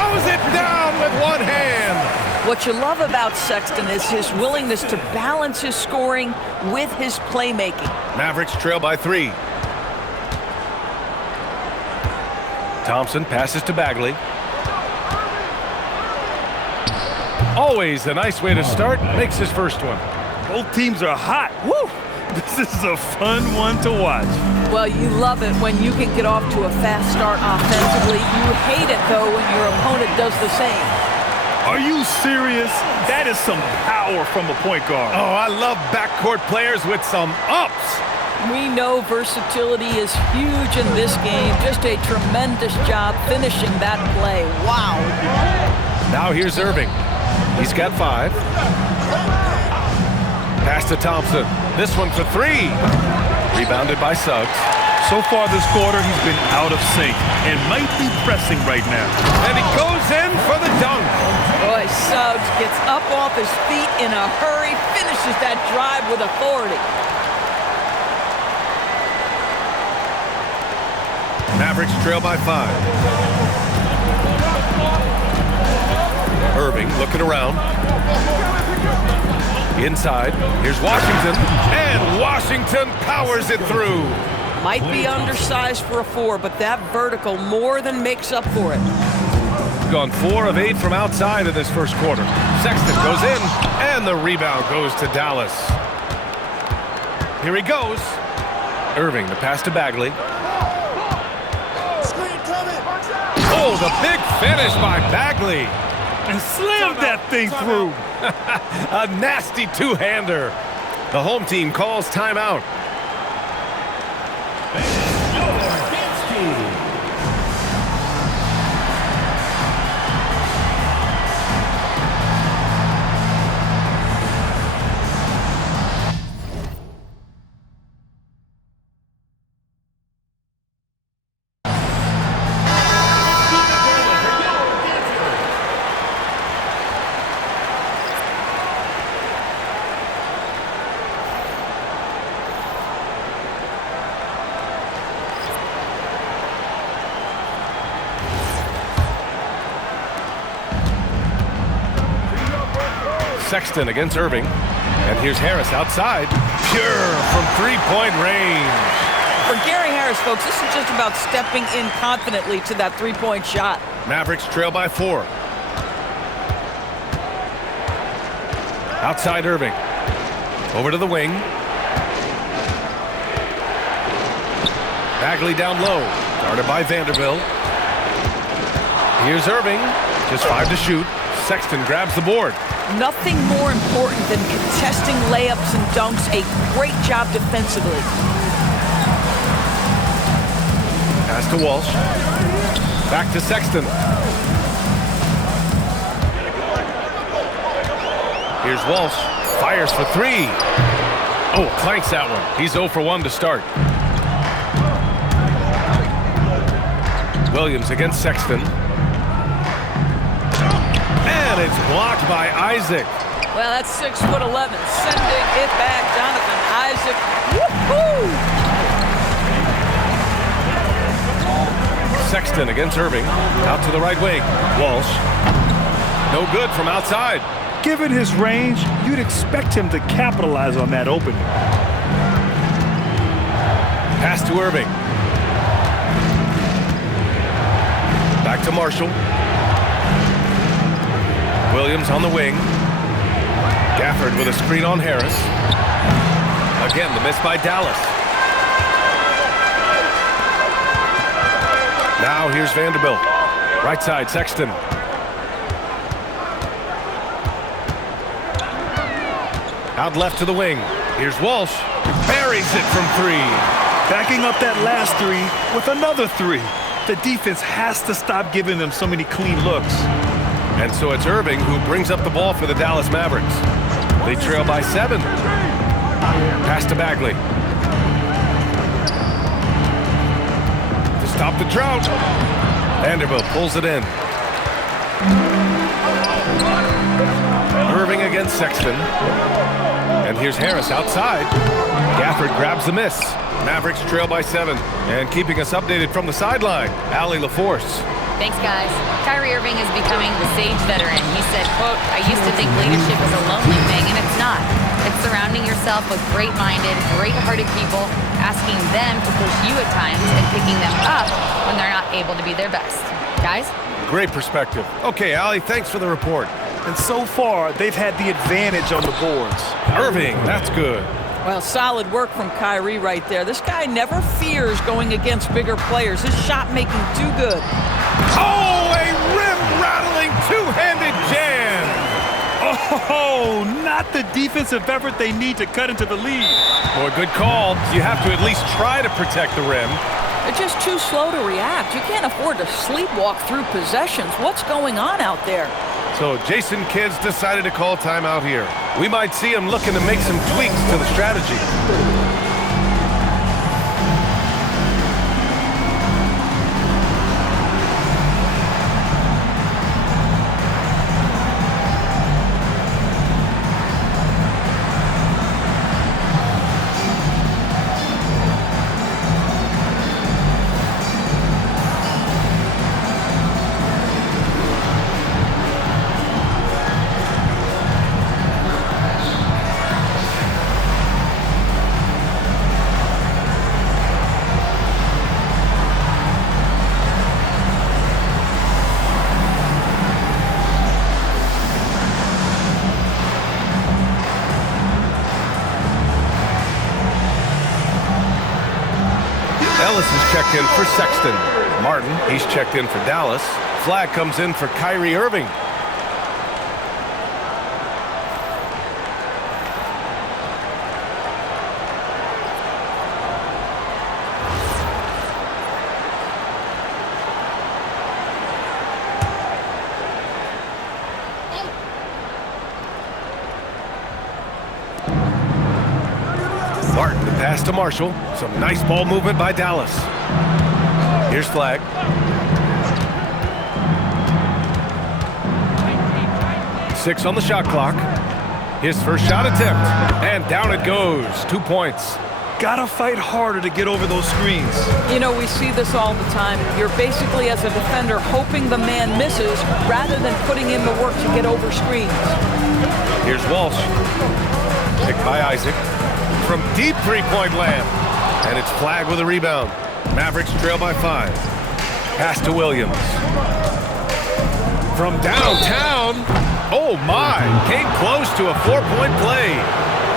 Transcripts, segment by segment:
throws it down with one hand. What you love about Sexton is his willingness to balance his scoring with his playmaking. Mavericks trail by 3. Thompson passes to Bagley. Always a nice way to start. Makes his first one. Both teams are hot. Woo! This is a fun one to watch. Well, you love it when you can get off to a fast start offensively. You hate it, though, when your opponent does the same. Are you serious? That is some power from a point guard. Oh, I love backcourt players with some ups. We know versatility is huge in this game. Just a tremendous job finishing that play. Wow. Now here's Irving. He's got 5. Pass to Thompson. This one for 3. Rebounded by Suggs. So far this quarter, he's been out of sync and might be pressing right now. And he goes in for the dunk. Boy, Suggs gets up off his feet in a hurry, finishes that drive with authority. Mavericks trail by 5. Irving looking around. Inside, here's Washington, and Washington powers it through. Might be undersized for a 4, but that vertical more than makes up for it. Gone 4 of 8 from outside in this first quarter. Sexton goes in, and the rebound goes to Dallas. Here he goes. Irving, the pass to Bagley. Oh, the big finish by Bagley. And slammed that thing through. A nasty two-hander. The home team calls timeout. Sexton against Irving. And here's Harris outside. Pure from three-point range. For Gary Harris, folks, this is just about stepping in confidently to that three-point shot. Mavericks trail by 4. Outside Irving. Over to the wing. Bagley down low. Guarded by Vanderbilt. Here's Irving. Just 5 to shoot. Sexton grabs the board. Nothing more important than contesting layups and dunks. A great job defensively. Pass to Walsh. Back to Sexton. Here's Walsh. Fires for 3. Oh, clanks that one. He's 0 for 1 to start. Williams against Sexton. And it's blocked by Isaac. Well, that's 6'11", sending it back. Jonathan Isaac. Woohoo! Sexton against Irving. Out to the right wing. Walsh. No good from outside. Given his range, you'd expect him to capitalize on that opening. Pass to Irving. Back to Marshall. Williams on the wing. Gafford with a screen on Harris. Again, the miss by Dallas. Now here's Vanderbilt. Right side, Sexton. Out left to the wing. Here's Walsh. Buries it from 3. Backing up that last 3 with another 3. The defense has to stop giving them so many clean looks. And so it's Irving who brings up the ball for the Dallas Mavericks. They trail by 7. Pass to Bagley. To stop the drought. Vanderbilt pulls it in. Irving against Sexton. And here's Harris outside. Gafford grabs the miss. Mavericks trail by 7. And keeping us updated from the sideline, Allie LaForce. Thanks, guys. Kyrie Irving is becoming the sage veteran. He said, quote, "I used to think leadership was a lonely thing, and it's not. It's surrounding yourself with great-minded, great-hearted people, asking them to push you at times and picking them up when they're not able to be their best." Guys? Great perspective. Okay, Allie, thanks for the report. And so far, they've had the advantage on the boards. Irving, that's good. Well, solid work from Kyrie right there. This guy never fears going against bigger players. His shot making too good. Oh, a rim-rattling two-handed jam. Oh, not the defensive effort they need to cut into the lead. Boy, good call. You have to at least try to protect the rim. They're just too slow to react. You can't afford to sleepwalk through possessions. What's going on out there? So Jason Kidd's decided to call timeout here. We might see him looking to make some tweaks to the strategy. Ellis is checked in for Sexton. Martin, he's checked in for Dallas. Flag comes in for Kyrie Irving. Martin, the pass to Marshall. Some nice ball movement by Dallas. Here's Flag. Six on the shot clock. His first shot attempt. And down it goes. 2 points. Gotta fight harder to get over those screens. You know, we see this all the time. You're basically, as a defender, hoping the man misses rather than putting in the work to get over screens. Here's Walsh. Picked by Isaac. From deep three-point land. And it's Flag with a rebound. Mavericks trail by 5. Pass to Williams. From downtown. Oh, my. Came close to a 4-point play.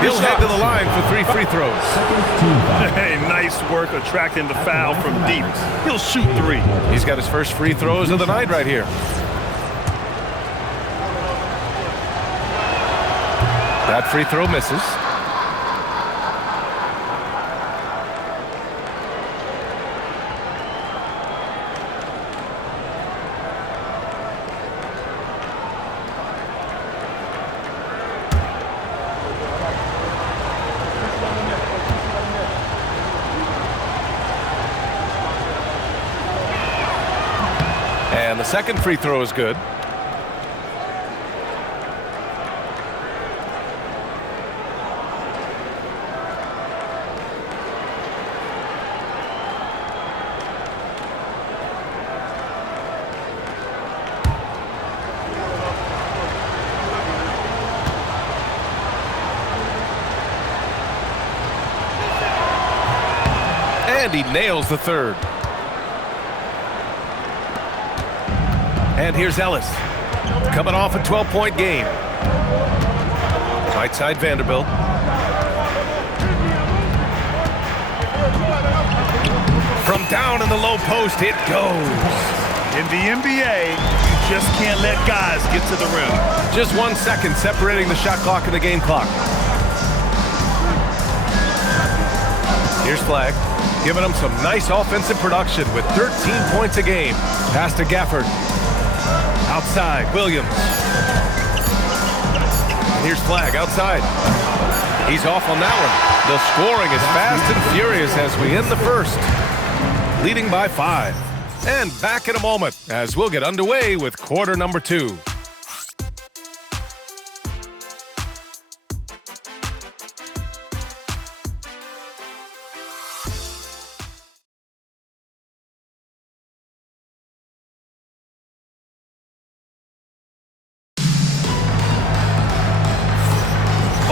He'll head to the line for 3 free throws. Hey, nice work attracting the foul from deep. He'll shoot 3. He's got his first free throws of the night right here. That free throw misses. And the second free throw is good. And he nails the third. And here's Ellis, coming off a 12-point game. Right side Vanderbilt. From down in the low post, it goes. In the NBA, you just can't let guys get to the rim. Just 1 second separating the shot clock and the game clock. Here's Flag, giving him some nice offensive production with 13 points a game. Pass to Gafford. Outside, Williams. Here's Flag outside. He's off on that one. The scoring is fast and furious as we end the first. Leading by 5. And back in a moment as we'll get underway with quarter number 2.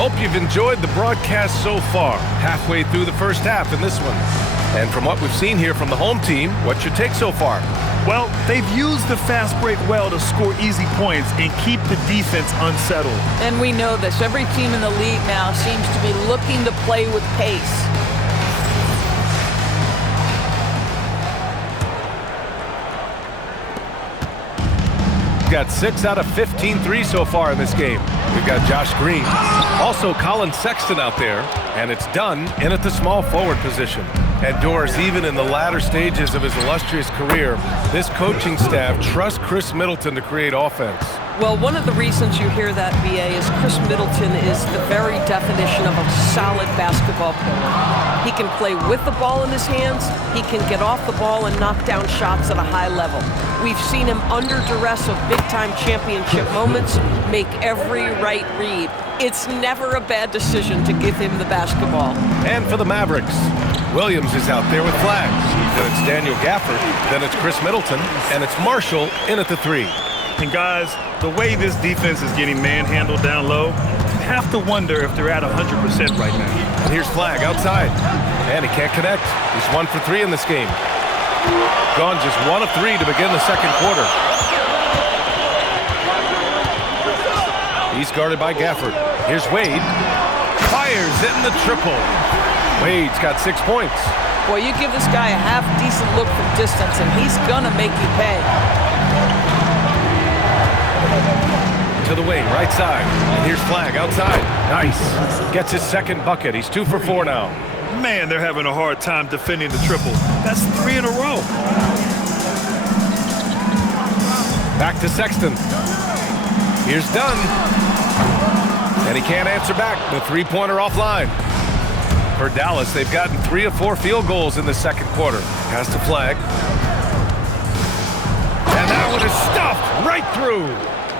Hope you've enjoyed the broadcast so far. Halfway through the first half in this one. And from what we've seen here from the home team, what's your take so far? Well, they've used the fast break well to score easy points and keep the defense unsettled. And we know this. Every team in the league now seems to be looking to play with pace. Got 6 out of 15 threes so far in this game. We've got Josh Green. Also Colin Sexton out there. And it's done in at the small forward position. And Doris, even in the latter stages of his illustrious career, this coaching staff trusts Chris Middleton to create offense. Well, one of the reasons you hear that, BA, is Chris Middleton is the very definition of a solid basketball player. He can play with the ball in his hands. He can get off the ball and knock down shots at a high level. We've seen him under duress of big-time championship moments make every right read. It's never a bad decision to give him the basketball. And for the Mavericks, Williams is out there with flags. Then it's Daniel Gafford, then it's Chris Middleton, and it's Marshall in at the 3. And guys, the way this defense is getting manhandled down low, you have to wonder if they're at 100% right now. And here's Flag outside. And he can't connect. He's 1 for 3 in this game. Gone just 1 of 3 to begin the second quarter. He's guarded by Gafford. Here's Wade. Fires in the triple. Wade's got 6 points. Boy, you give this guy a half-decent look from distance, and he's gonna make you pay. To the wing, right side. And here's Flag outside. Nice. Gets his second bucket. He's 2 for 4 now. Man, they're having a hard time defending the triple. That's 3 in a row. Back to Sexton. Here's Dunn. And he can't answer back. The three-pointer offline. For Dallas, they've gotten 3 of 4 field goals in the second quarter. Pass to Flag. And that one is stuffed right through.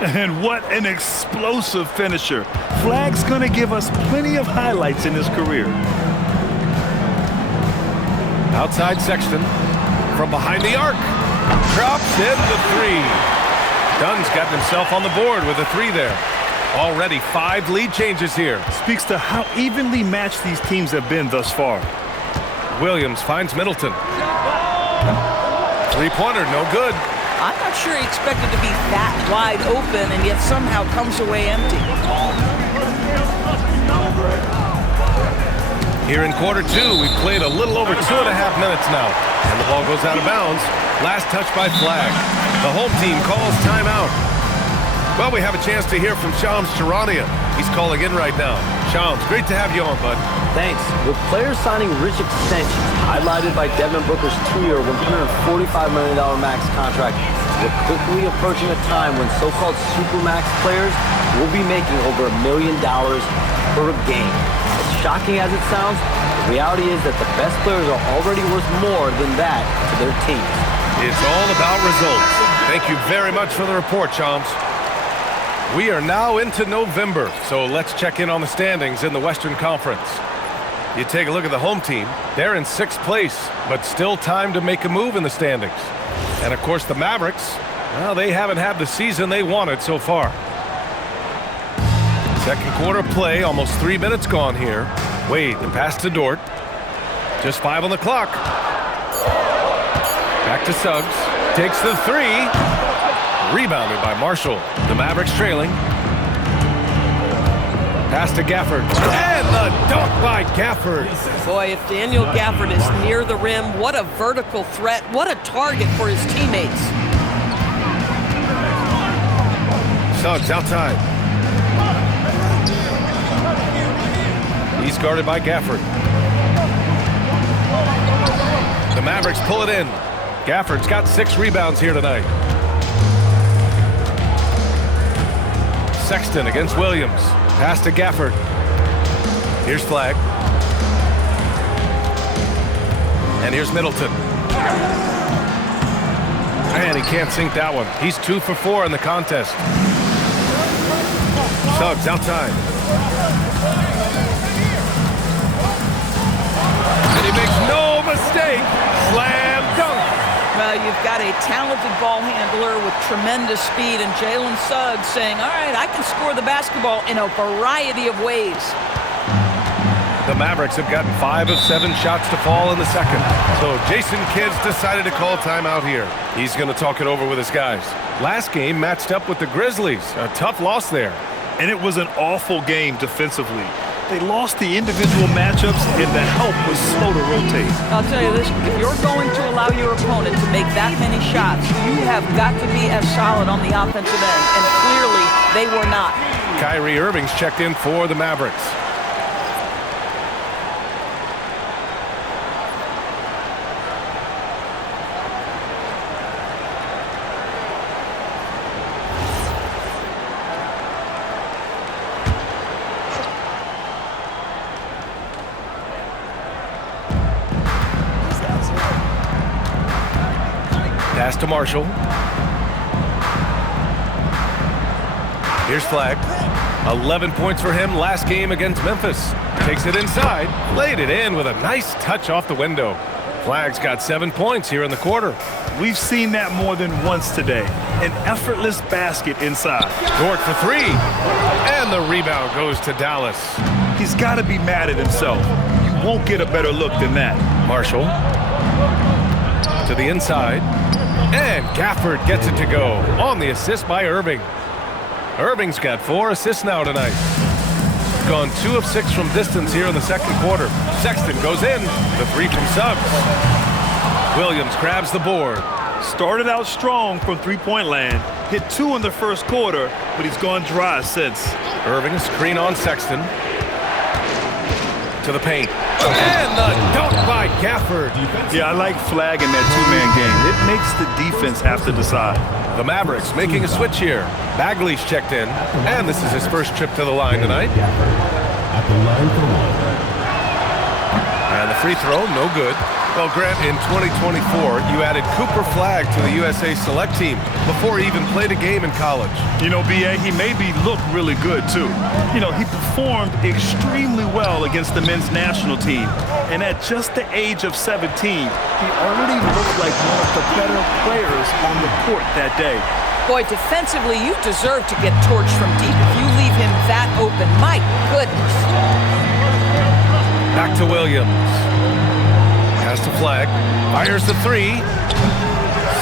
And what an explosive finisher. Flag's going to give us plenty of highlights in his career. Outside Sexton. From behind the arc. Drops in the 3. Dunn's gotten himself on the board with a 3 there. Already 5 lead changes here. Speaks to how evenly matched these teams have been thus far. Williams finds Middleton. Three-pointer, no good. I'm not sure he expected to be that wide open and yet somehow comes away empty. Here in quarter 2, we've played a little over 2.5 minutes now. And the ball goes out of bounds. Last touch by Flag. The home team calls timeout. Well, we have a chance to hear from Shams Charania. He's calling in right now. Shams, great to have you on, bud. Thanks. With players signing rich extensions, highlighted by Devin Booker's 2-year, $145 million max contract, we're quickly approaching a time when so-called supermax players will be making over $1 million per game. As shocking as it sounds, the reality is that the best players are already worth more than that to their teams. It's all about results. Thank you very much for the report, Shams. We are now into November, so let's check in on the standings in the Western Conference. You take a look at the home team. They're in 6th place, but still time to make a move in the standings. And, of course, the Mavericks, well, they haven't had the season they wanted so far. Second quarter play, almost 3 minutes gone here. Wade, the pass to Dort. Just 5 on the clock. Back to Suggs. Takes the 3. Rebounded by Marshall. The Mavericks trailing. Pass to Gafford. And the dunk by Gafford. Boy, if Daniel Gafford is near the rim, what a vertical threat. What a target for his teammates. Suggs outside. He's guarded by Gafford. The Mavericks pull it in. Gafford's got 6 rebounds here tonight. Sexton against Williams. Pass to Gafford. Here's Flag. And here's Middleton. And he can't sink that one. He's 2 for 4 in the contest. Suggs outside. And he makes no mistake. Slam dunk. Well, you've got a talented ball handler with tremendous speed, and Jalen Suggs saying, all right, I can score the basketball in a variety of ways. The Mavericks have gotten 5 of 7 shots to fall in the second. So Jason Kidd's decided to call timeout here. He's going to talk it over with his guys. Last game matched up with the Grizzlies. A tough loss there. And it was an awful game defensively. They lost the individual matchups, and the help was slow to rotate. I'll tell you this, if you're going to allow your opponent to make that many shots, you have got to be as solid on the offensive end, and clearly they were not. Kyrie Irving's checked in for the Mavericks. Pass to Marshall. Here's Flagg. 11 points for him last game against Memphis. Takes it inside, laid it in with a nice touch off the window. Flagg's got 7 points here in the quarter. We've seen that more than once today. An effortless basket inside. Dort for 3. And the rebound goes to Dallas. He's got to be mad at himself. You won't get a better look than that. Marshall to the inside. And Gafford gets it to go on the assist by Irving. Irving's got 4 assists now tonight. Gone 2 of 6 from distance here in the second quarter. Sexton goes in. The 3 from Suggs. Williams grabs the board. Started out strong from three-point land. Hit 2 in the first quarter, but he's gone dry since. Irving screen on Sexton. To the paint. And the dunk by Gafford. Yeah, I like Flagg in that two-man game. It makes the defense have to decide. The Mavericks making a switch here. Bagley's checked in, and this is his first trip to the line tonight. At the line for 1. And the free throw, no good. Well, Grant, in 2024, you added Cooper Flagg to the USA Select team before he even played a game in college. You know, B.A., he maybe looked really good, too. You know, he performed extremely well against the men's national team. And at just the age of 17, he already looked like one of the better players on the court that day. Boy, defensively, you deserve to get torched from deep if you leave him that open. My goodness. Back to Williams. Pass to Flagg. Fires the 3.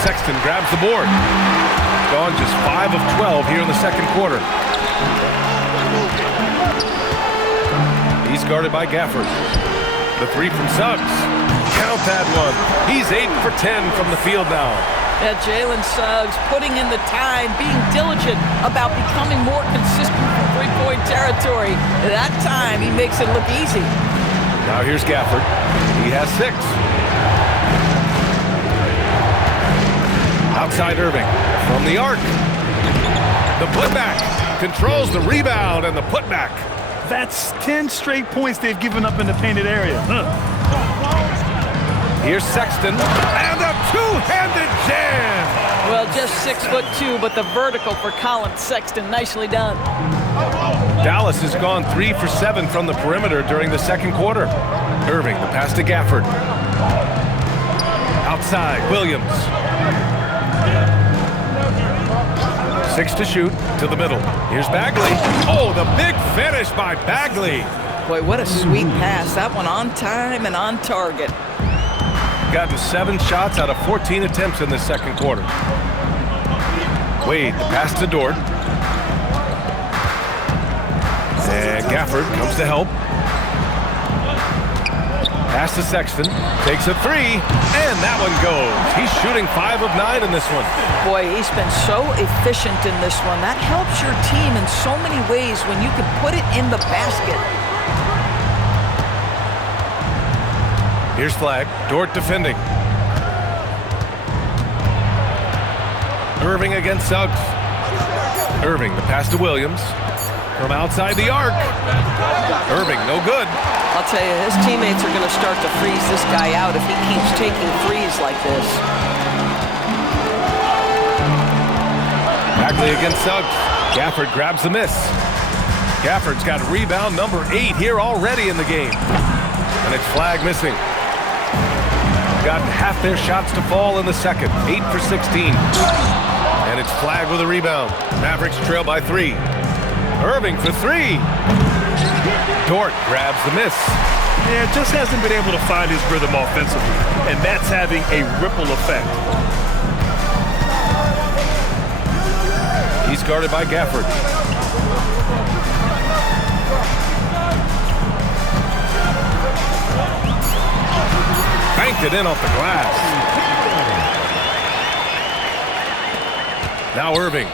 Sexton grabs the board. Gone just 5 of 12 here in the second quarter. He's guarded by Gafford. The 3 from Suggs. Count that one. He's 8 for 10 from the field now. Yeah, Jalen Suggs putting in the time, being diligent about becoming more consistent from three-point territory. That time, he makes it look easy. Now here's Gafford. He has 6. Outside Irving. From the arc. The putback. Controls the rebound and the putback. That's 10 straight points they've given up in the painted area. Here's Sexton. And a two-handed jam. Well, just 6'2", but the vertical for Colin Sexton. Nicely done. Dallas has gone 3 for 7 from the perimeter during the second quarter. Irving, the pass to Gafford. Outside, Williams. 6 to shoot, to the middle. Here's Bagley. Oh, the big finish by Bagley. Boy, what a sweet pass. That one on time and on target. Gotten 7 shots out of 14 attempts in the second quarter. Wade, the pass to Dort. And Gafford comes to help. Pass to Sexton. Takes a 3. And that one goes. He's shooting 5 of 9 in this one. Boy, he's been so efficient in this one. That helps your team in so many ways when you can put it in the basket. Here's Flagg. Dort defending. Irving against Suggs. Irving, the pass to Williams. From outside the arc. Irving, no good. I'll tell you, his teammates are going to start to freeze this guy out if he keeps taking threes like this. Bagley against Suggs. Gafford grabs the miss. Gafford's got rebound number 8 here already in the game. And it's Flagg missing. have gotten half their shots to fall in the second. 8 for 16. And it's flagged with a rebound. Mavericks trail by 3. Irving for 3. Dort grabs the miss. Yeah, just hasn't been able to find his rhythm offensively, and that's having a ripple effect. He's guarded by Gafford. Banked it in off the glass. Now Irving.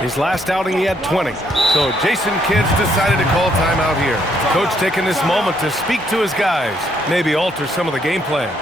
His last outing, he had 20. So Jason Kidd's decided to call timeout here. Coach taking this moment to speak to his guys, maybe alter some of the game plan.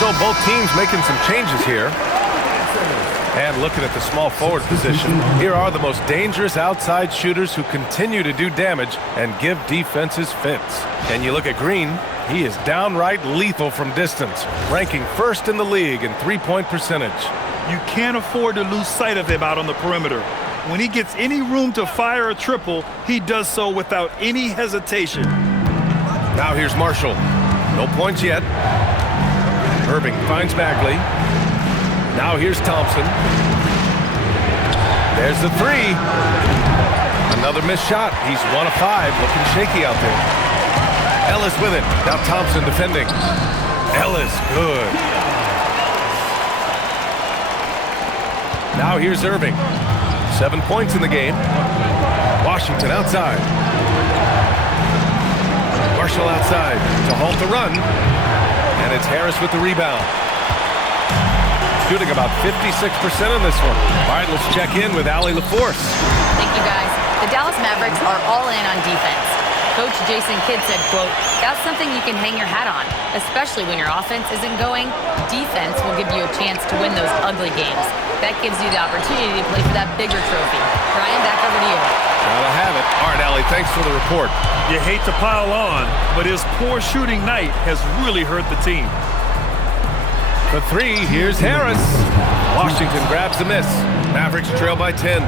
So both teams making some changes here. And looking at the small forward position, here are the most dangerous outside shooters who continue to do damage and give defenses fits. And you look at Green, he is downright lethal from distance, ranking first in the league in three-point percentage. You can't afford to lose sight of him out on the perimeter. When he gets any room to fire a triple, he does so without any hesitation. Now here's Marshall. No points yet. Irving finds Bagley. Now here's Thompson. There's the 3. Another missed shot. He's 1 of 5. Looking shaky out there. Ellis with it. Now Thompson defending. Ellis, good. Now here's Irving. 7 points in the game. Washington outside. Marshall outside to halt the run. And it's Harris with the rebound. Shooting about 56% in this one. All right, let's check in with Allie LaForce. Thank you, guys. The Dallas Mavericks are all in on defense. Coach Jason Kidd said, quote, "That's something you can hang your hat on, especially when your offense isn't going. Defense will give you a chance to win those ugly games. That gives you the opportunity to play for that bigger trophy." Brian, back over to you. Gotta have it. All right, Allie, thanks for the report. You hate to pile on, but his poor shooting night has really hurt the team. For 3, here's Harris. Washington grabs the miss. Mavericks trail by 10.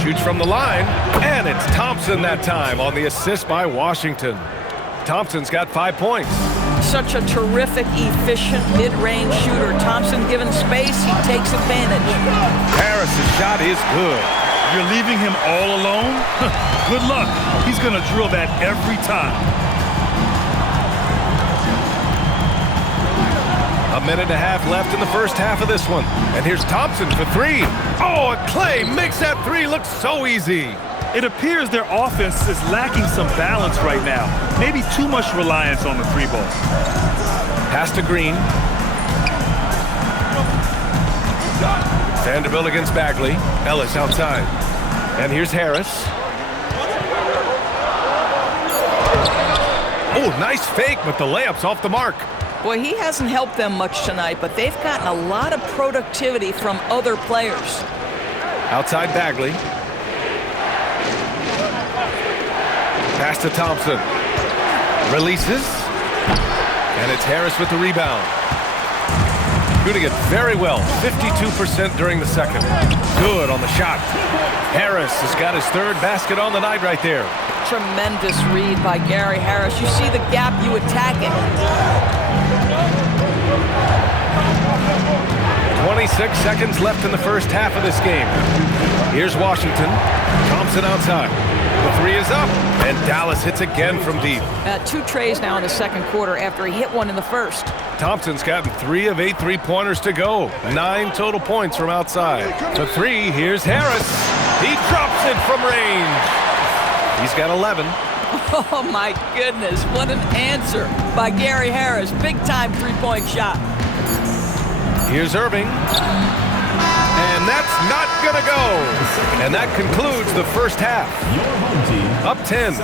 Shoots from the line, and it's Thompson that time on the assist by Washington. Thompson's got 5 points. Such a terrific, efficient mid-range shooter. Thompson given space, he takes advantage. Harris's shot is good. You're leaving him all alone? Good luck. He's going to drill that every time. A minute and a half left in the first half of this one. And here's Thompson for 3. Oh, and Clay makes that 3 look so easy. It appears their offense is lacking some balance right now. Maybe too much reliance on the 3-ball. Pass to Green. Vanderbilt against Bagley. Ellis outside. And here's Harris. Oh, nice fake, but the layup's off the mark. Boy, he hasn't helped them much tonight, but they've gotten a lot of productivity from other players. Outside Bagley. Pass to Thompson. Releases. And it's Harris with the rebound. Shooting it very well. 52% during the second. Good on the shot. Harris has got his 3rd basket on the night right there. Tremendous read by Gary Harris. You see the gap, you attack it. 26 seconds left in the first half of this game. Here's Washington. Thompson outside. The 3 is up, and Dallas hits again from deep. 2 trays now in the second quarter after he hit one in the first. Thompson's gotten 3 of 8 three-pointers to go. 9 total points from outside. For 3, here's Harris. He drops it from range. He's got 11. Oh, my goodness. What an answer by Gary Harris. Big-time three-point shot. Here's Irving. And that's not going to go. And that concludes the first half. Up 10.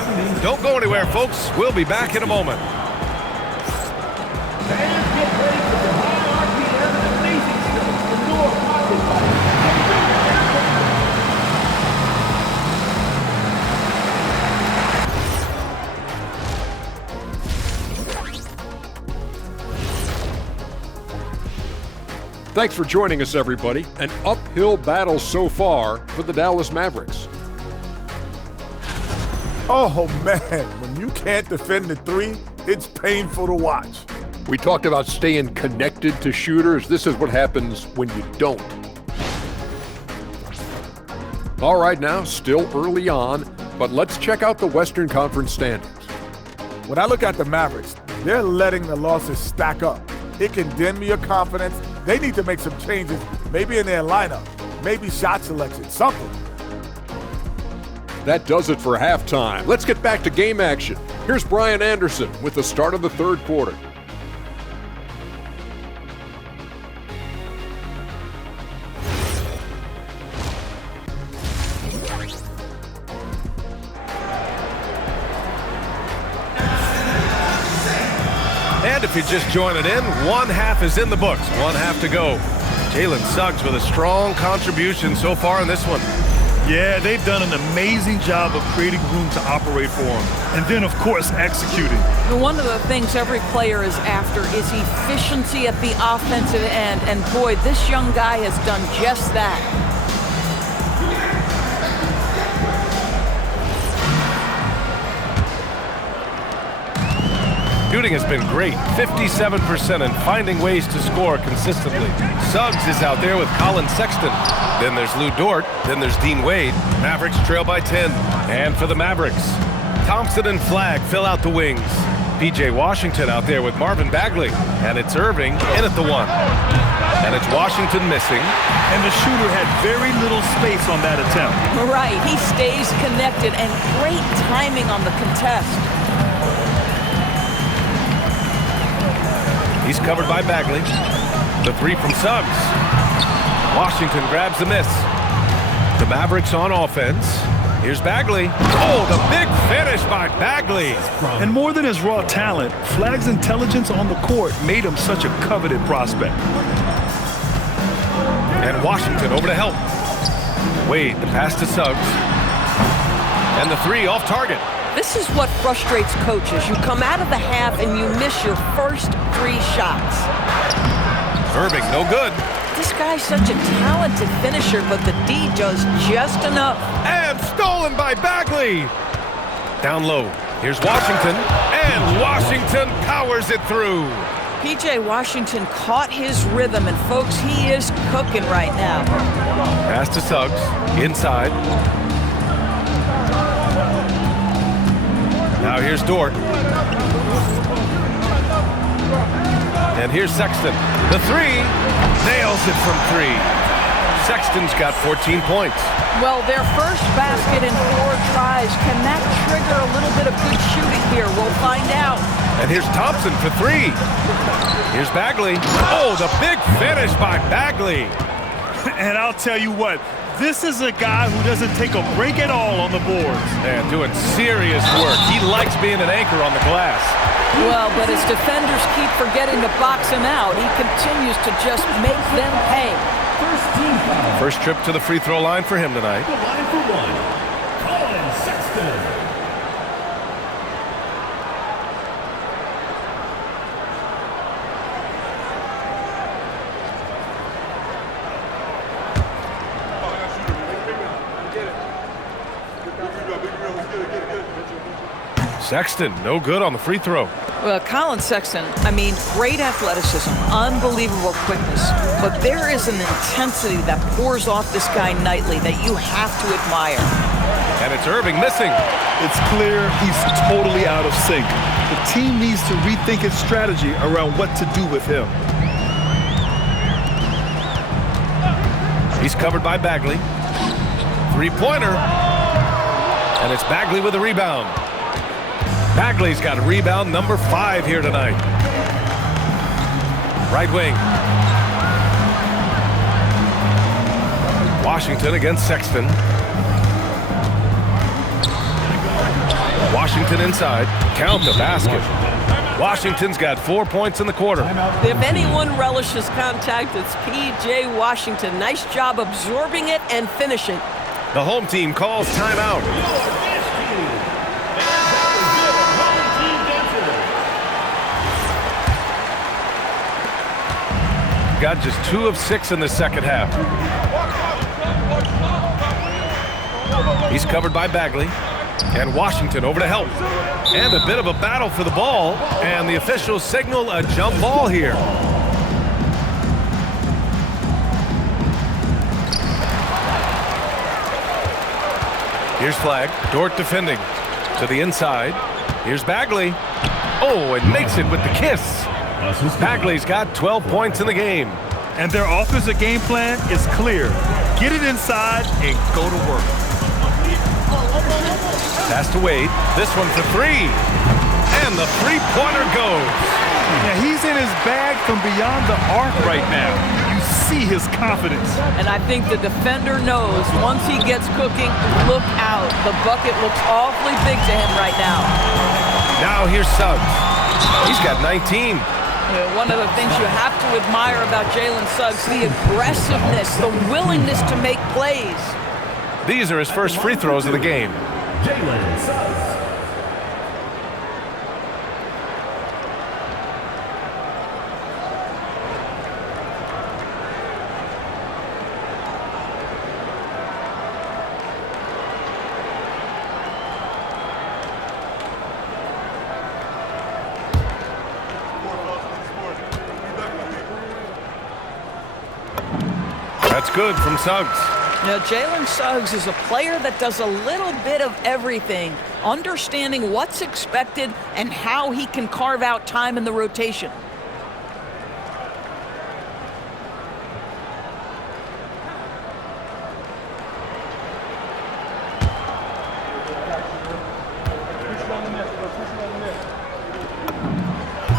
Don't go anywhere, folks. We'll be back in a moment. Thanks for joining us, everybody. An uphill battle so far for the Dallas Mavericks. Oh, man, when you can't defend the three, it's painful to watch. We talked about staying connected to shooters. This is what happens when you don't. All right, now, still early on, but let's check out the Western Conference standings. When I look at the Mavericks, they're letting the losses stack up. It can dim your confidence. They need to make some changes, maybe in their lineup, maybe shot selection, something. That does it for halftime. Let's get back to game action. Here's Brian Anderson with the start of the third quarter. And if you're just joining in, one half is in the books. One half to go. Jalen Suggs with a strong contribution so far in this one. Yeah, they've done an amazing job of creating room to operate for him. And then, of course, executing. One of the things every player is after is efficiency at the offensive end. And boy, this young guy has done just that. Shooting has been great, 57%, and finding ways to score consistently. Suggs is out there with Colin Sexton. Then there's Lou Dort. Then there's Dean Wade. Mavericks trail by 10. And for the Mavericks, Thompson and Flagg fill out the wings. P.J. Washington out there with Marvin Bagley. And it's Irving in at the one. And it's Washington missing. And the shooter had very little space on that attempt. Right, he stays connected, and great timing on the contest. He's covered by Bagley. The three from Suggs. Washington grabs the miss. The Mavericks on offense. Here's Bagley. Oh, the big finish by Bagley. And more than his raw talent, Flagg's intelligence on the court made him such a coveted prospect. And Washington over to help. Wade, the pass to Suggs. And the three off target. This is what frustrates coaches. You come out of the half and you miss your first 3 shots. Irving, no good. This guy's such a talented finisher, but the D does just enough. And stolen by Bagley. Down low. Here's Washington. And Washington powers it through. P.J. Washington caught his rhythm, and folks, he is cooking right now. Pass to Suggs. Inside. Now here's Dort. And here's Sexton. The three. Nails it from 3. Sexton's got 14 points. Well, their first basket in 4 tries. Can that trigger a little bit of good shooting here? We'll find out. And here's Thompson for 3. Here's Bagley. Oh, the big finish by Bagley. And I'll tell you what, this is a guy who doesn't take a break at all on the boards. And doing serious work. He likes being an anchor on the glass. Well, but his defenders keep forgetting to box him out. He continues to just make them pay. First trip to the free throw line for him tonight. The line for one, Colin Sexton. Sexton, no good on the free throw. Well, Colin Sexton, I mean, great athleticism, unbelievable quickness, but there is an intensity that pours off this guy nightly that you have to admire. And it's Irving missing. It's clear he's totally out of sync. The team needs to rethink its strategy around what to do with him. He's covered by Bagley. 3-pointer. And it's Bagley with a rebound. Bagley's got rebound number 5 here tonight. Right wing. Washington against Sexton. Washington inside. Count the basket. Washington's got 4 points in the quarter. If anyone relishes contact, it's P.J. Washington. Nice job absorbing it and finishing. The home team calls timeout. got just 2 of 6 in the second half. He's covered by Bagley. And Washington over to help. And a bit of a battle for the ball. And the officials signal a jump ball here. Here's Flag. Dort defending. To the inside. Here's Bagley. Oh, and makes it with the kiss. Bagley's got 12 points in the game. And their offensive game plan is clear. Get it inside and go to work. Pass to Wade. This one for 3. And the three-pointer goes. Now he's in his bag from beyond the arc right now. You see his confidence. And I think the defender knows once he gets cooking, look out. The bucket looks awfully big to him right now. Now here's Suggs. He's got 19. One of the things you have to admire about Jalen Suggs, the aggressiveness, the willingness to make plays. These are his first free throws of the game. Jalen Suggs. That's good from Suggs. Now, Jalen Suggs is a player that does a little bit of everything, understanding what's expected and how he can carve out time in the rotation.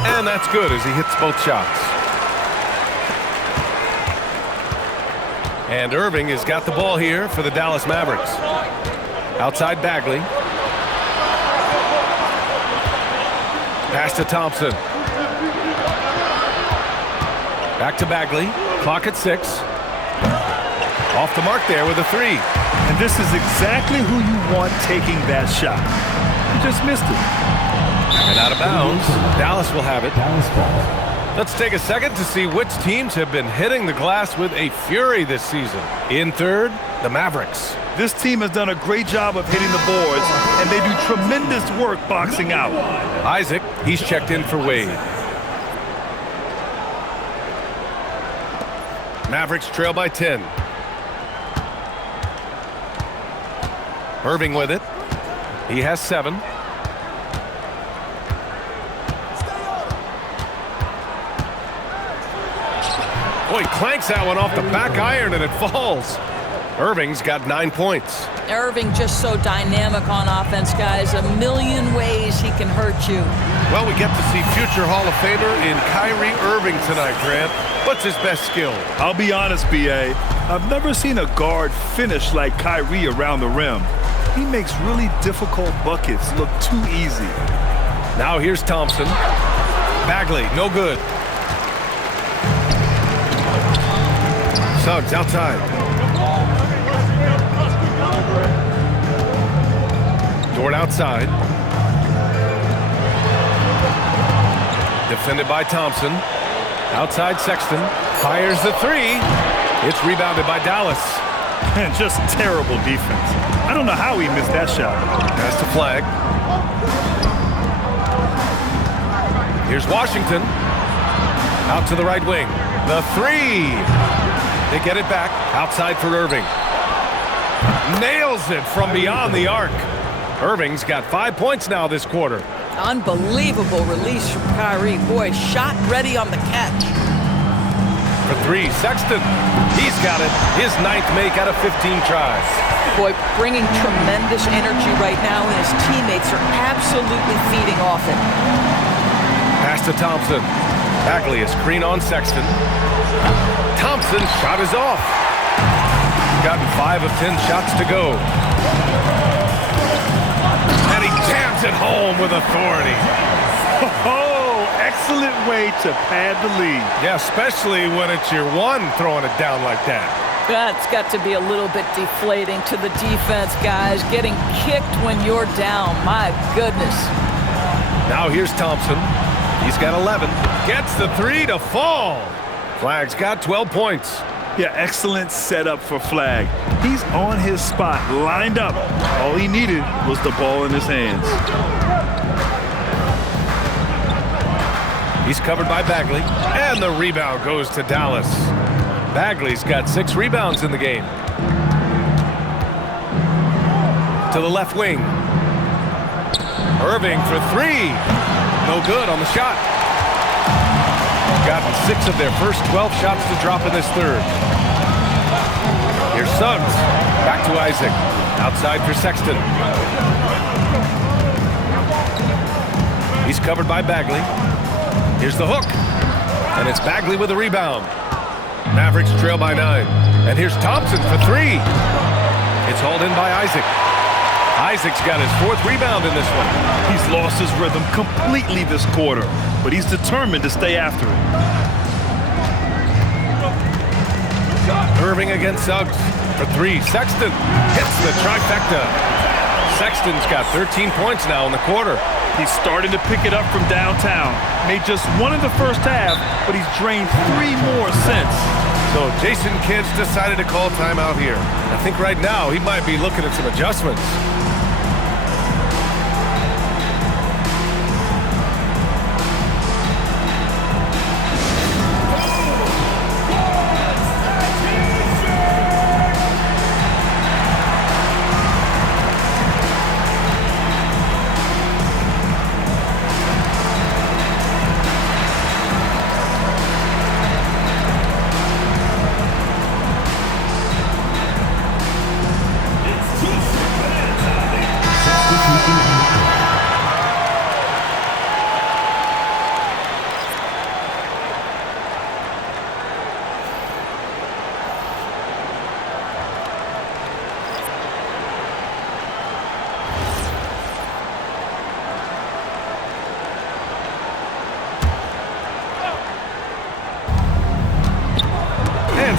And that's good as he hits both shots. And Irving has got the ball here for the Dallas Mavericks. Outside Bagley. Pass to Thompson. Back to Bagley. Clock at 6. Off the mark there with a 3. And this is exactly who you want taking that shot. You just missed it. And out of bounds. Dallas will have it. Let's take a second to see which teams have been hitting the glass with a fury this season. In third, the Mavericks. This team has done a great job of hitting the boards, and they do tremendous work boxing out. Isaac, he's checked in for Wade. Mavericks trail by 10. Irving with it. He has 7. Boy, clanks that one off the back iron and it falls. Irving's got 9 points. Irving just so dynamic on offense, guys. A million ways he can hurt you. Well, we get to see future Hall of Famer in Kyrie Irving tonight, Grant. What's his best skill? I'll be honest, B.A. I've never seen a guard finish like Kyrie around the rim. He makes really difficult buckets look too easy. Now here's Thompson. Bagley, no good. Suggs outside. Dort outside. Defended by Thompson. Outside Sexton. Fires the 3. It's rebounded by Dallas. And just terrible defense. I don't know how he missed that shot. Pass to Flag. Here's Washington. Out to the right wing. The 3. They get it back. Outside for Irving. Nails it from beyond the arc. Irving's got 5 points now this quarter. Unbelievable release from Kyrie. Boy, shot ready on the catch. For 3, Sexton. He's got it. His 9th make out of 15 tries. Boy, bringing tremendous energy right now, and his teammates are absolutely feeding off it. Pass to Thompson. Bagley is screen on Sexton. Thompson shot is off. Gotten 5 of 10 shots to go. And he jams it home with authority. Oh, excellent way to pad the lead. Yeah, especially when it's your one throwing it down like that. That's got to be a little bit deflating to the defense, guys. Getting kicked when you're down. My goodness. Now here's Thompson. He's got 11. Gets the 3 to fall. Flag's got 12 points. Yeah, excellent setup for Flag. He's on his spot, lined up. All he needed was the ball in his hands. He's covered by Bagley, and the rebound goes to Dallas. Bagley's got 6 rebounds in the game. To the left wing. Irving for 3. No good on the shot. Gotten 6 of their first 12 shots to drop in this third. Here's Suggs. Back to Isaac. Outside for Sexton. He's covered by Bagley. Here's the hook. And it's Bagley with the rebound. Mavericks trail by 9. And here's Thompson for 3. It's hauled in by Isaac. Isaac's got his 4th rebound in this one. He's lost his rhythm completely this quarter, but he's determined to stay after it. Irving against Suggs for 3. Sexton hits the trifecta. Sexton's got 13 points now in the quarter. He's starting to pick it up from downtown. Made just 1 in the first half, but he's drained 3 more since. So Jason Kidd's decided to call timeout here. I think right now he might be looking at some adjustments.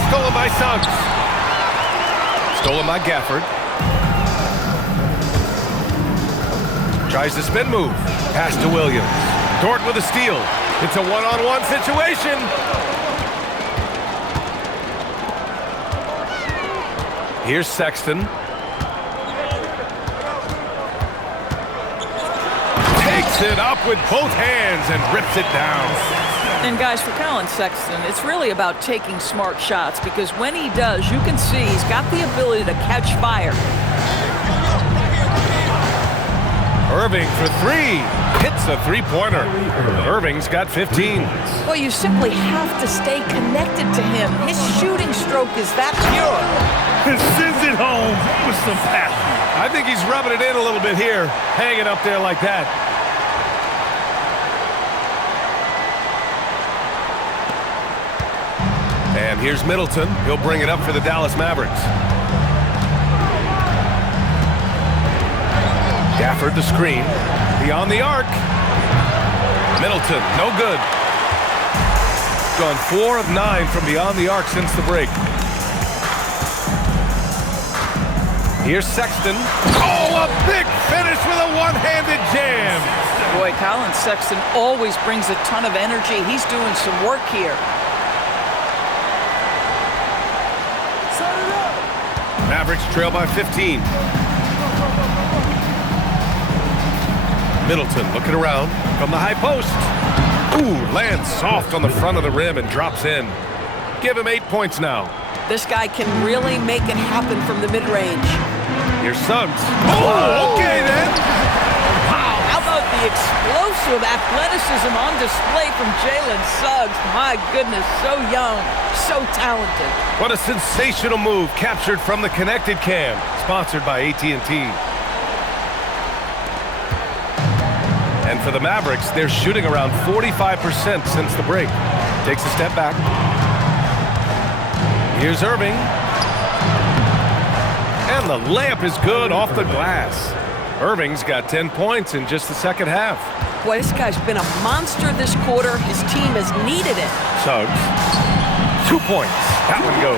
Stolen by Suggs. Stolen by Gafford. Tries the spin move. Pass to Williams. Dort with a steal. It's a one-on-one situation. Here's Sexton. Takes it up with both hands and rips it down. And guys, for Colin Sexton, it's really about taking smart shots, because when he does, you can see he's got the ability to catch fire. Irving for 3. Hits a 3-pointer. Irving's got 15. Well, you simply have to stay connected to him. His shooting stroke is that pure. And sends it home with some passion. I think he's rubbing it in a little bit here, hanging up there like that. And here's Middleton. He'll bring it up for the Dallas Mavericks. Gafford the screen. Beyond the arc. Middleton, no good. Gone 4 of 9 from beyond the arc since the break. Here's Sexton. Oh, a big finish with a one-handed jam. Boy, Colin Sexton always brings a ton of energy. He's doing some work here. Mavericks trail by 15. Middleton looking around from the high post. Ooh, lands soft on the front of the rim and drops in. Give him 8 points now. This guy can really make it happen from the mid-range. Here's Suggs. Oh, okay then. Wow, how about the explosive athleticism on display from Jalen Suggs? My goodness, so young, so talented. What a sensational move captured from the connected cam, sponsored by AT&T. And for the Mavericks, they're shooting around 45% since the break. Takes a step back. Here's Irving. And the layup is good off the glass. Irving's got 10 points in just the second half. Boy, this guy's been a monster this quarter. His team has needed it. Suggs. 2 points. That one goes.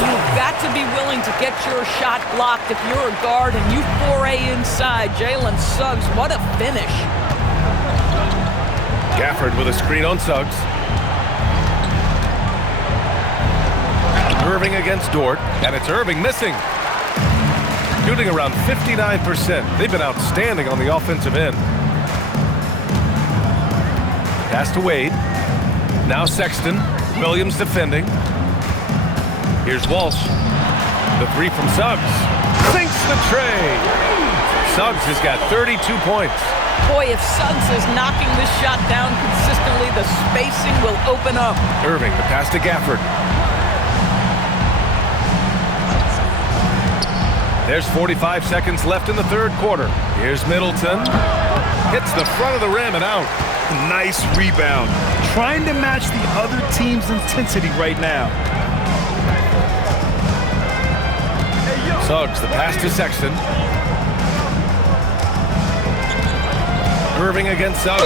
You've got to be willing to get your shot blocked if you're a guard and you foray inside. Jalen Suggs, what a finish. Gafford with a screen on Suggs. Irving against Dort, and it's Irving missing. Shooting around 59%. They've been outstanding on the offensive end. Pass to Wade. Now Sexton. Williams defending. Here's Walsh. The three from Suggs. Sinks the tray. Suggs has got 32 points. Boy, if Suggs is knocking this shot down consistently, the spacing will open up. Irving, the pass to Gafford. There's 45 seconds left in the third quarter. Here's Middleton. Hits the front of the rim and out. Nice rebound. Trying to match the other team's intensity right now. Suggs, the pass to Sexton. Irving against Suggs.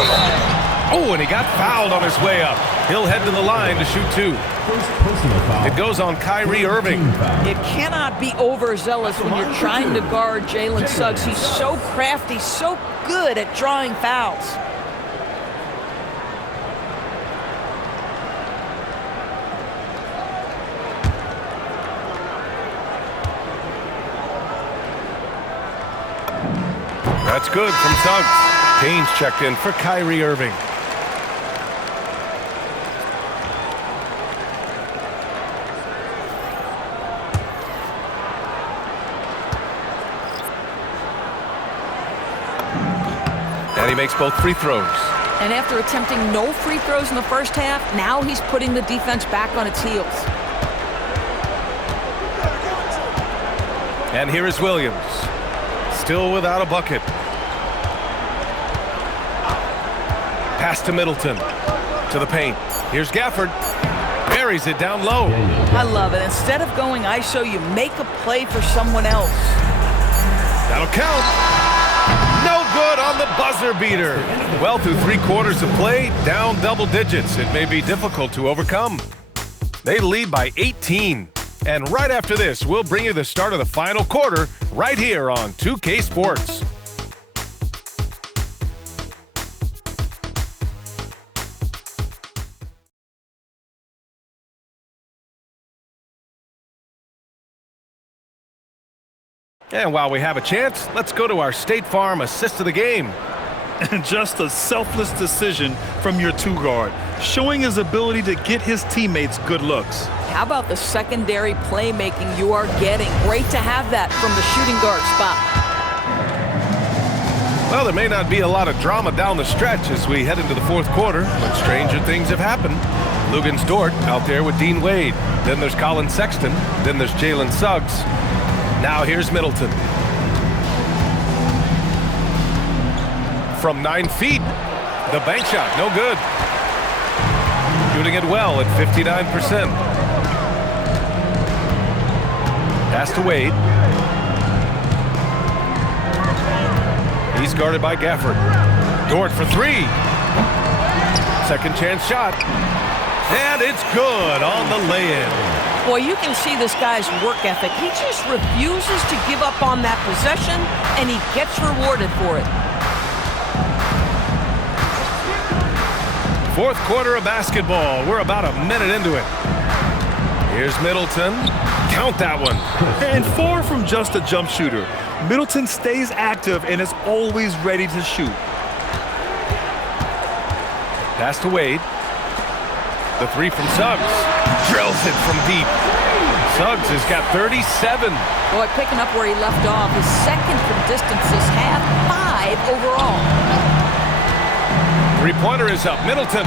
Oh, and he got fouled on his way up. He'll head to the line to shoot two. It goes on Kyrie Irving. It cannot be overzealous when you're trying to guard Jalen Suggs. He's so crafty, so good at drawing fouls. That's good from Suggs. Payne's checked in for Kyrie Irving. And he makes both free throws. And after attempting no free throws in the first half, now he's putting the defense back on its heels. And here is Williams. Still without a bucket. Pass to Middleton. To the paint. Here's Gafford. Buries it down low. I love it. Instead of going ISO, you make a play for someone else. That'll count. No good on the buzzer beater. Well, through 3 quarters of play, down double digits. It may be difficult to overcome. They lead by 18. And right after this, we'll bring you the start of the final quarter right here on 2K Sports. And while we have a chance, let's go to our State Farm assist of the game. And just a selfless decision from your two-guard, showing his ability to get his teammates good looks. How about the secondary playmaking you are getting? Great to have that from the shooting guard spot. Well, there may not be a lot of drama down the stretch as we head into the fourth quarter, but stranger things have happened. Lugens Dort out there with Dean Wade. Then there's Colin Sexton. Then there's Jalen Suggs. Now here's Middleton. From 9 feet, the bank shot, no good. Shooting it well at 59%. Pass to Wade. He's guarded by Gafford. Dort for 3. Second chance shot. And it's good on the lay-in. Boy, you can see this guy's work ethic. He just refuses to give up on that possession, and he gets rewarded for it. Fourth quarter of basketball. We're about a minute into it. Here's Middleton. Count that one. And far from just a jump shooter, Middleton stays active and is always ready to shoot. Pass to Wade. The 3 from Suggs. Drills it from deep. Suggs has got 37. Boy, picking up where he left off. His second from distance this half, 5 overall. Three-pointer is up. Middleton.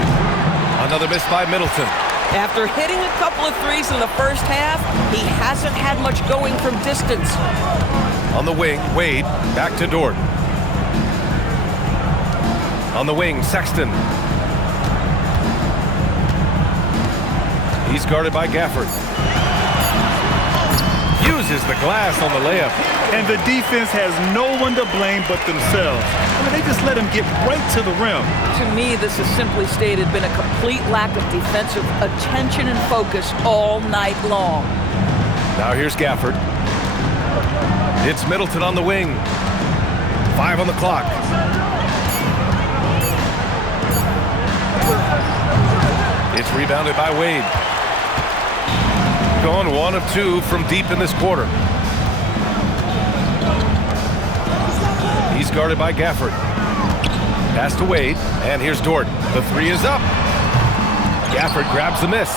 Another miss by Middleton. After hitting a couple of threes in the first half, he hasn't had much going from distance. On the wing, Wade. Back to Dort. On the wing, Sexton. He's guarded by Gafford. Uses the glass on the layup. And the defense has no one to blame but themselves. I mean, they just let him get right to the rim. To me, this has simply stated been a complete lack of defensive attention and focus all night long. Now here's Gafford. It's Middleton on the wing. 5 on the clock. It's rebounded by Wade. They've gone 1 of 2 from deep in this quarter. He's guarded by Gafford. Pass to Wade, and here's Dort. The three is up. Gafford grabs the miss.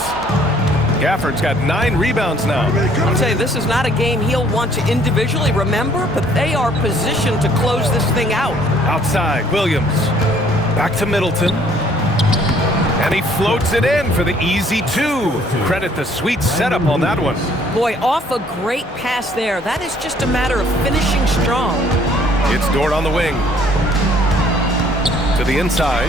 Gafford's got 9 rebounds now. I'll tell you, this is not a game he'll want to individually remember, but they are positioned to close this thing out. Outside, Williams. Back to Middleton. And he floats it in for the easy 2. Credit the sweet setup on that one. Boy, off a great pass there. That is just a matter of finishing strong. It's Dort on the wing. To the inside.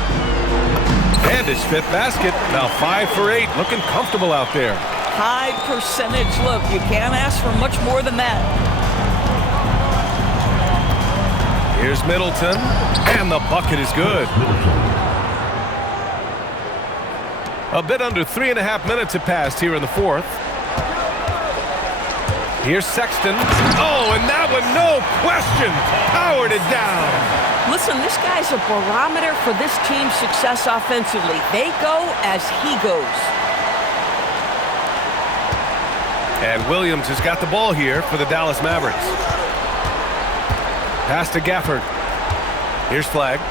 And his 5th basket. Now 5 for 8. Looking comfortable out there. High percentage look. You can't ask for much more than that. Here's Middleton. And the bucket is good. A bit under 3.5 minutes have passed here in the 4th. Here's Sexton. Oh, and that one, no question, powered it down. Listen, this guy's a barometer for this team's success offensively. They go as he goes. And Williams has got the ball here for the Dallas Mavericks. Pass to Gafford. Here's Flag.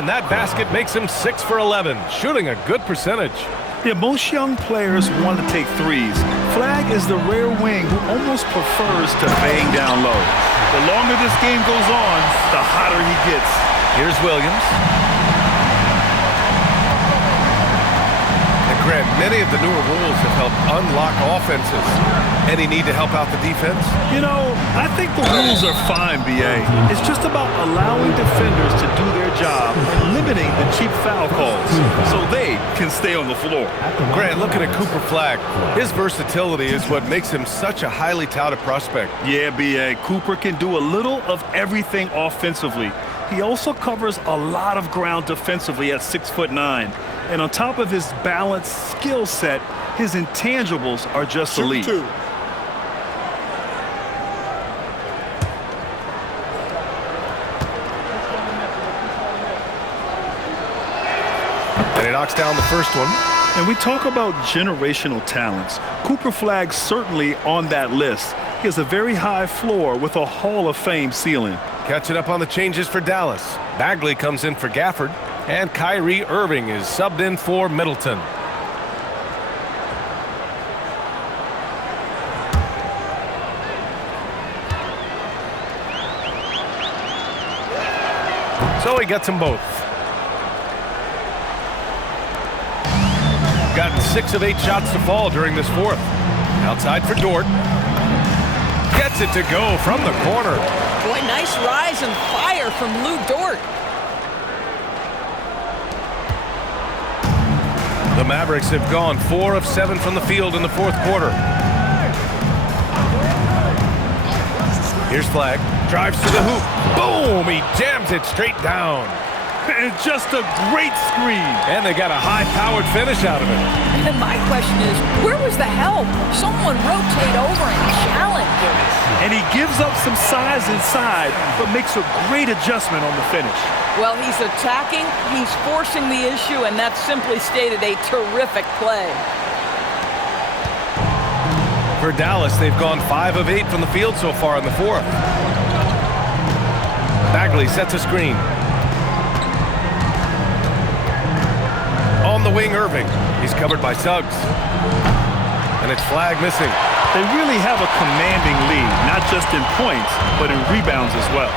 And that basket makes him 6 for 11, shooting a good percentage. Yeah, most young players want to take threes. Flag is the rare wing who almost prefers to bang down low. The longer this game goes on, the hotter he gets. Here's Williams. And Grant, many of the newer rules have helped unlock offenses. Any need to help out the defense? You know, I think the rules are fine, B.A. It's just about allowing defenders to do their job and limiting the cheap foul calls so they can stay on the floor. Grant, looking at Cooper Flag, his versatility is what makes him such a highly touted prospect. Yeah, B.A. Cooper can do a little of everything offensively. He also covers a lot of ground defensively at 6'9". And on top of his balanced skill set, his intangibles are just elite. And he knocks down the first one. And we talk about generational talents. Cooper Flag's certainly on that list. He has a very high floor with a Hall of Fame ceiling. Catching up on the changes for Dallas. Bagley comes in for Gafford. And Kyrie Irving is subbed in for Middleton. So he gets them both. Gotten 6 of 8 shots to fall during this 4th. Outside for Dort. Gets it to go from the corner. Boy, nice rise and fire from Lou Dort. The Mavericks have gone 4 of 7 from the field in the 4th quarter. Here's Flag. Drives to the hoop. Boom! He jams it straight down. And just a great screen. And they got a high-powered finish out of it. And my question is, where was the help? Someone rotate over and challenge. And he gives up some size inside, but makes a great adjustment on the finish. Well, he's attacking, he's forcing the issue, and that's simply stated a terrific play. For Dallas, they've gone 5 of 8 from the field so far in the 4th. Bagley sets a screen. On the wing, Irving. He's covered by Suggs. And it's Flag missing. They really have a commanding lead, not just in points, but in rebounds as well.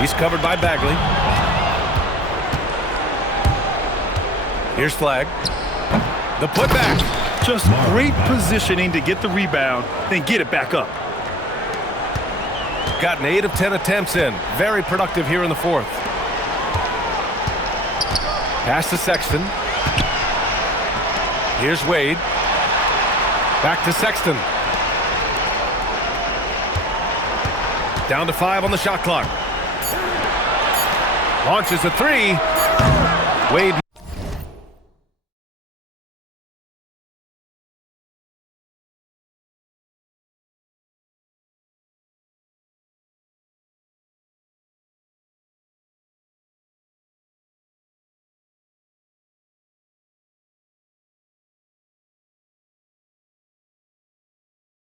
He's covered by Bagley. Here's Flag. The putback. Just great positioning to get the rebound, then get it back up. Gotten 8 of 10 attempts in. Very productive here in the 4th. Pass to Sexton. Here's Wade. Back to Sexton. Down to 5 on the shot clock. Launches a 3. Wade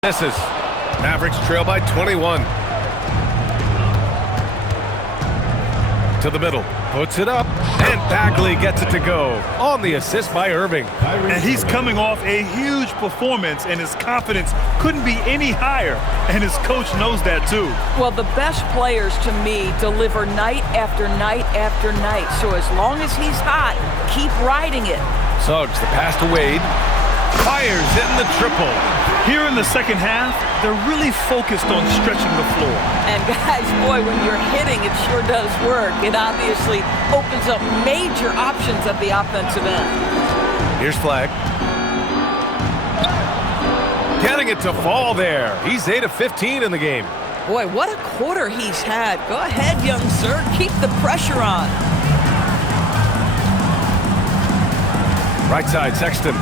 Misses. Mavericks trail by 21. To the middle. Puts it up. And Bagley gets it to go. On the assist by Irving. And he's coming off a huge performance, and his confidence couldn't be any higher. And his coach knows that, too. Well, the best players, to me, deliver night after night after night. So as long as he's hot, keep riding it. Suggs, the pass to Wade. Fires in the triple. Here in the second half, they're really focused on stretching the floor. And guys, boy, when you're hitting, it sure does work. It obviously opens up major options at the offensive end. Here's Flag. Getting it to fall there. He's 8 of 15 in the game. Boy, what a quarter he's had. Go ahead, young sir. Keep the pressure on. Right side, Sexton.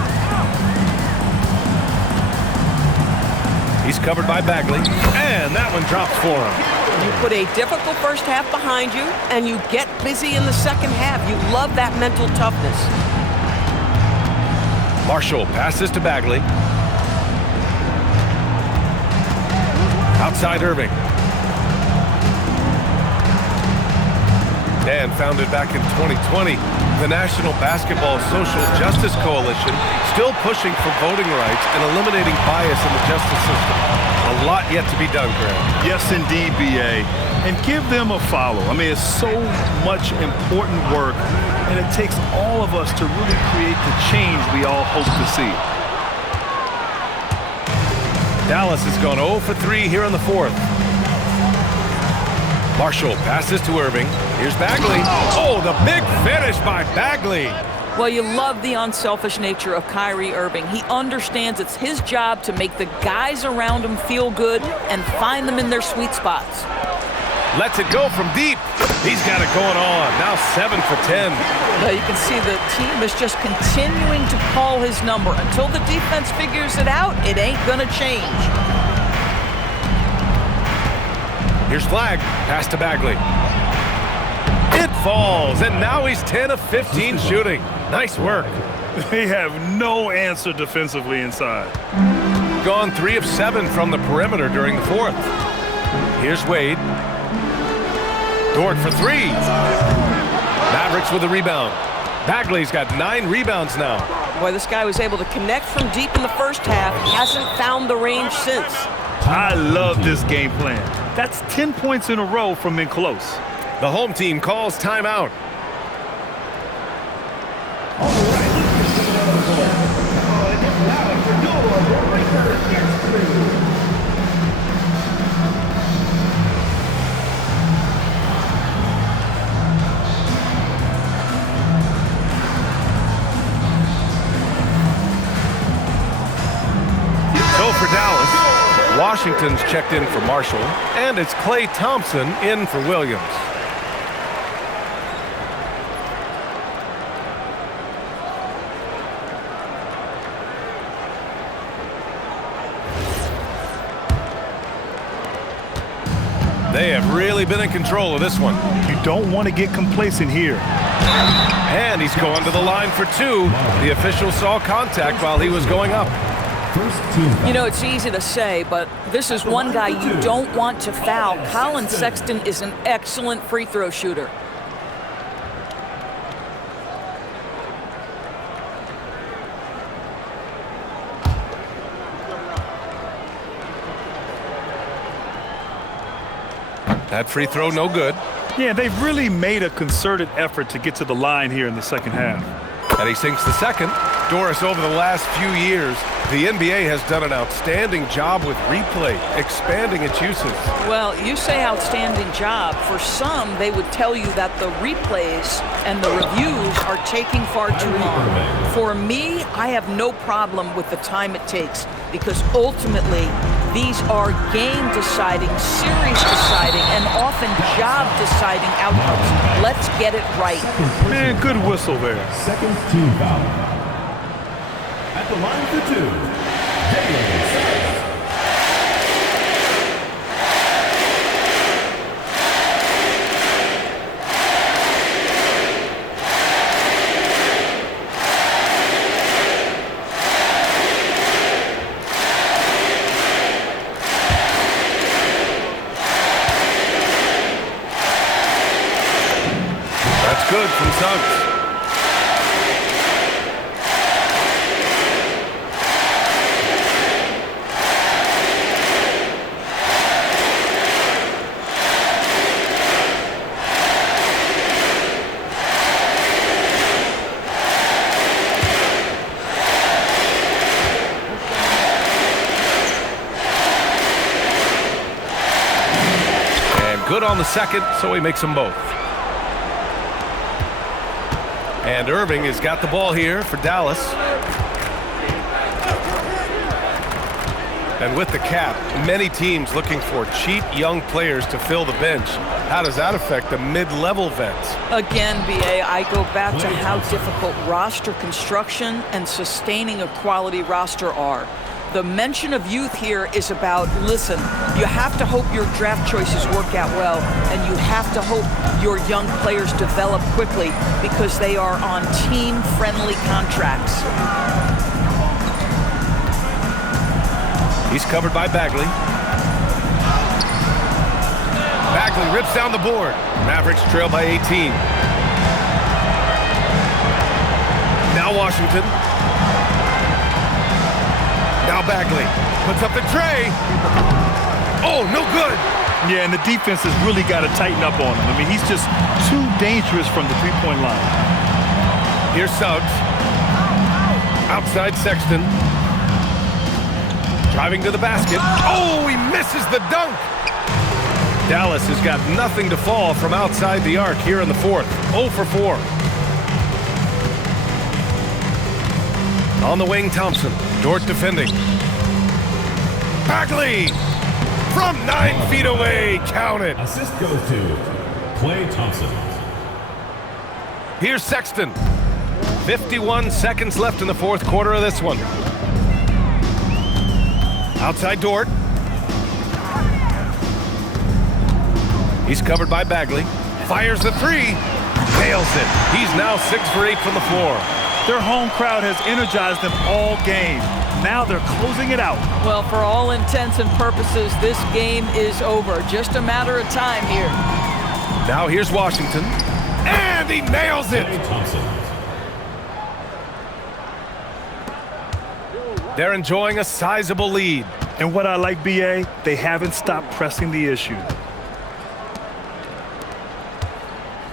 He's covered by Bagley, and that one dropped for him. You put a difficult first half behind you, and you get busy in the second half. You love that mental toughness. Marshall passes to Bagley. Outside Irving. And founded back in 2020, the National Basketball Social Justice Coalition still pushing for voting rights and eliminating bias in the justice system. A lot yet to be done, Greg. Yes, indeed, B.A. And give them a follow. I mean, it's so much important work, and it takes all of us to really create the change we all hope to see. Dallas has gone 0 for 3 here in the fourth. Marshall passes to Irving. Here's Bagley. Oh, the big finish by Bagley. Well, you love the unselfish nature of Kyrie Irving. He understands it's his job to make the guys around him feel good and find them in their sweet spots. Lets it go from deep. He's got it going on. Now 7 for 10. Well, you can see the team is just continuing to call his number. Until the defense figures it out, it ain't going to change. Here's Flag. Pass to Bagley. It falls, and now he's 10 of 15 shooting. Nice work. They have no answer defensively inside. Gone 3 of 7 from the perimeter during the fourth. Here's Wade. Dort for 3. Mavericks with a rebound. Bagley's got 9 rebounds now. Boy, this guy was able to connect from deep in the first half. Hasn't found the range since. I love this game plan. That's 10 points in a row from in close. The home team calls timeout. So for Dallas, Washington's checked in for Marshall, and it's Klay Thompson in for Williams. They have really been in control of this one. You don't want to get complacent here. And he's going to the line for 2. The official saw contact while he was going up. You know, it's easy to say, but this is one guy you don't want to foul. Colin Sexton is an excellent free throw shooter. That free throw no good. Yeah, they've really made a concerted effort to get to the line here in the second half. And he sinks the second. Doris, over the last few years, the NBA has done an outstanding job with replay, expanding its uses. Well, you say outstanding job. For some, they would tell you that the replays and the reviews are taking far too long. For me, I have no problem with the time it takes because ultimately, these are game-deciding, series-deciding, and often job-deciding outcomes. Let's get it right. Man, good whistle there. Second team foul. At the line for 2, Jalen Suggs. on the second, so he makes them both. And Irving has got the ball here for Dallas. And with the cap, many teams looking for cheap young players to fill the bench. How does that affect the mid-level vets? Again, BA, I go back to how difficult roster construction and sustaining a quality roster are. The mention of youth here is about, listen, you have to hope your draft choices work out well, and you have to hope your young players develop quickly because they are on team-friendly contracts. He's covered by Bagley. Bagley rips down the board. Mavericks trail by 18. Now Washington. Now Bagley puts up the tray. Oh, no good. Yeah, and the defense has really got to tighten up on him. I mean, he's just too dangerous from the three-point line. Here's Suggs. Outside Sexton. Driving to the basket. Oh, he misses the dunk. Dallas has got nothing to fall from outside the arc here in the fourth. 0 for 4. On the wing, Thompson. Dort defending. Bagley from 9 feet away. Count it. Assist goes to Klay Thompson. Here's Sexton. 51 seconds left in the fourth quarter of this one. Outside Dort. He's covered by Bagley. Fires the three. Nails it. He's now 6 for 8 from the floor. Their home crowd has energized them all game. Now they're closing it out. Well, for all intents and purposes, this game is over. Just a matter of time here. Now here's Washington. And he nails it. Klay Thompson. They're enjoying a sizable lead. And what I like, BA, they haven't stopped pressing the issue.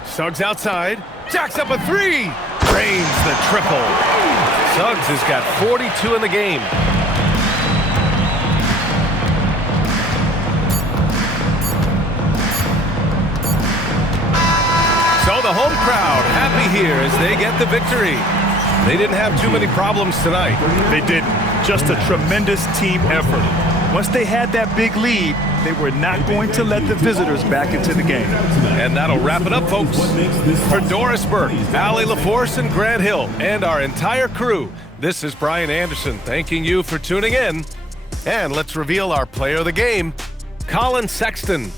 Suggs outside. Jacks up a three. Drains the triple. Suggs has got 42 in the game. So the home crowd happy here as they get the victory. They didn't have too many problems tonight. They didn't. Just a tremendous team effort. Once they had that big lead, they were not going to let the visitors back into the game. And that'll wrap it up, folks. For Doris Burke, Allie LaForce, and Grant Hill, and our entire crew, this is Brian Anderson thanking you for tuning in. And let's reveal our player of the game, Colin Sexton.